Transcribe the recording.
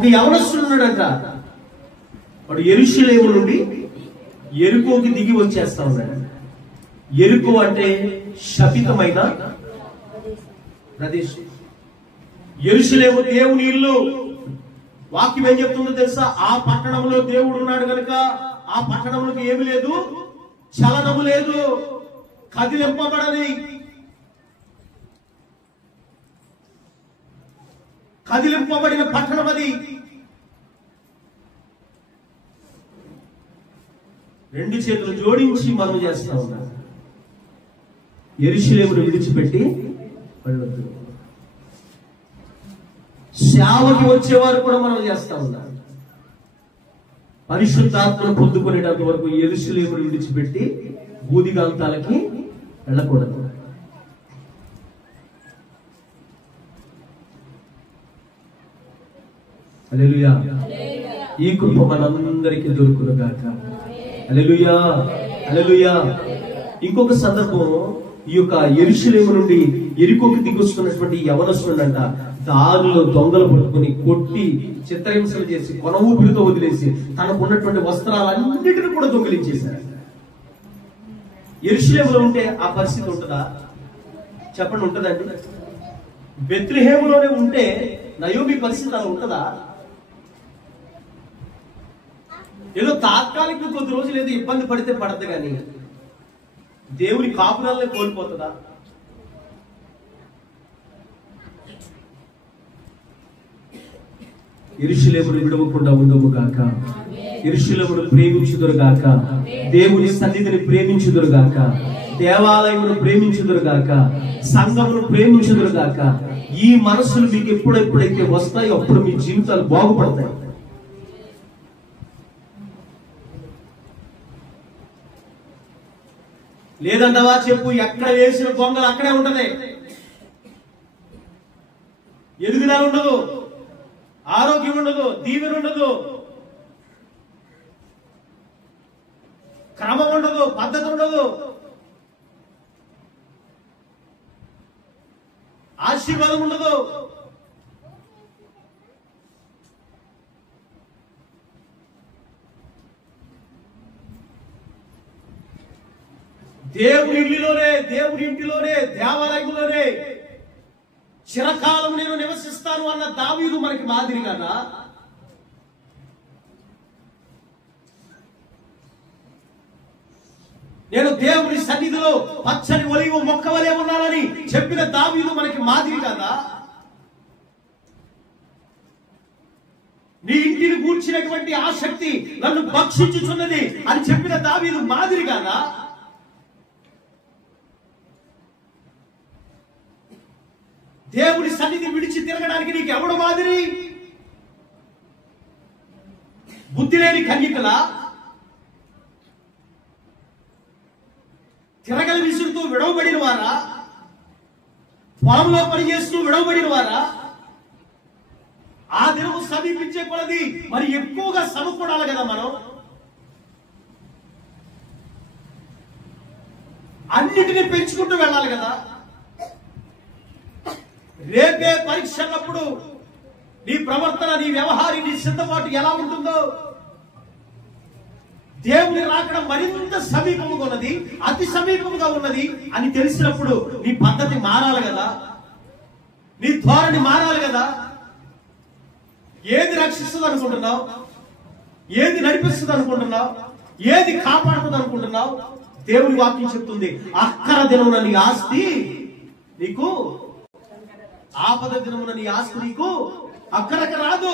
ఒక యవనస్తుడు ఉన్నాడంట. వాడు యెరూషలేము నుండి యెరికోకి దిగి వచ్చేస్తా ఉన్నాడు. యెరికో అంటే శపితమైన ప్రదేశం. యెరూషలేము దేవుని ఇల్లు. వాక్యం ఏం చెప్తుందో తెలుసా? ఆ పట్టణంలో దేవుడు ఉన్నాడు కనుక ఆ పట్టణంలోకి ఏమి లేదు, చలనము లేదు, కదిలింపబడని, కదిలింపబడిన పట్టణం అది. రెండు చేతులు జోడించి మనం చేస్తా ఉన్నాం, యెరూషలేమును విడిచిపెట్టి వెళ్ళొద్దు. సేవకి వచ్చేవారు కూడా మనం చేస్తా ఉన్నాం. పరిశుద్ధాత్మను పొందుకునేటంత వరకు యెరూషలేమును విడిచిపెట్టి బూదిగాంతాలకి వెళ్ళకూడదు. హల్లెలూయా. ఈ కృప మనందరికీ దొరుకును గాక. హల్లెలూయా, హల్లెలూయా. ఇంకొక సందర్భం, ఈ యొక్క యెరూషలేము నుండి యెరికోకి దిగొస్తున్నటువంటి యవనస్తుడంట దారులో దొంగలు పట్టుకుని కొట్టి చిత్రహింసలు చేసి కొన ఊపిరితో వదిలేసి తనకు ఉన్నటువంటి వస్త్రాలన్నిటిని కూడా దొంగిలించేశారు. యెరూషలేములో ఉంటే ఆ పరిస్థితి ఉంటుందా? చెప్పండి, ఉంటుందండి? బెత్లెహేములోనే ఉంటే నయోమి పరిస్థితి అలా ఉంటుందా? ఏదో తాత్కాలిక కొద్ది రోజులు ఏదో ఇబ్బంది పడితే పడద్దు, కానీ దేవుని కాపురాలనే కోల్పోతుందా? యెరూషలేమును విడవకుండా ఉండము గాక. యెరూషలేమును ప్రేమించుదురు గాక. దేవుని సన్నిధిని ప్రేమించుదురు గాక. దేవాలయమును ప్రేమించుదురు గాక. సంఘమును ప్రేమించుదురు గాక. ఈ మనసులు మీకు ఎప్పుడెప్పుడైతే వస్తాయో అప్పుడు మీ జీవితాలు బాగుపడతాయి. లేదంటవా చెప్పు, ఎక్కడ వేసిన గొంగలు అక్కడే ఉంటది. ఎదుగుదల ఉండదు, ఆరోగ్యం ఉండదు, దీవెన ఉండదు, క్రమం ఉండదు, పద్ధతి ఉండదు, ఆశీర్వాదం ఉండదు. దేవుని ఇంటిలోనే దేవాలయంలోనే చిరకాలం నేను నివసిస్తాను అన్న దావీదు మనకి మాదిరి కదా. నేను దేవుని సన్నిధిలో పచ్చని ఒలివ మొక్క వలె ఉన్నానని చెప్పిన దావీదు మనకి మాదిరి కదా. నీ ఇంటిని కూర్చినటువంటి ఆసక్తి నన్ను భక్షించుచున్నది అని చెప్పిన దావీదు మాదిరి కదా. దేవుని సన్నిధి విడిచి తిరగడానికి నీకు ఎవడు మాదిరి? బుద్ధి లేని కన్యకలా? తిరగలి విసురుతూ విడవబడిన వారా? పొలంలో పనిచేస్తూ విడవబడిన వారా? ఆ దినము సమీపించే కొలది మరి ఎక్కువగా సమకూడాలి కదా. మనం అన్నిటినీ పెంచుకుంటూ వెళ్ళాలి కదా. రేపే పరీక్ష అన్నప్పుడు నీ ప్రవర్తన, నీ వ్యవహారం, నీ సిద్ధపాటు ఎలా ఉంటుందో, దేవుని రాకడం మరింత సమీపముగా ఉన్నది, అతి సమీపముగా ఉన్నది అని తెలిసినప్పుడు నీ పద్ధతి మారాలి కదా, నీ ధోరణి మారాలి కదా. ఏది రక్షిస్తుంది అనుకుంటున్నావు? ఏది నడిపిస్తుంది అనుకుంటున్నావు? ఏది కాపాడుతుంది అనుకుంటున్నావు? దేవుని వాక్యం చెప్తుంది, అక్కర దినమున నీ ఆస్తి నీకు, ఆపద దినమున నీ ఆస్తి నీకు అక్కడక రాదు.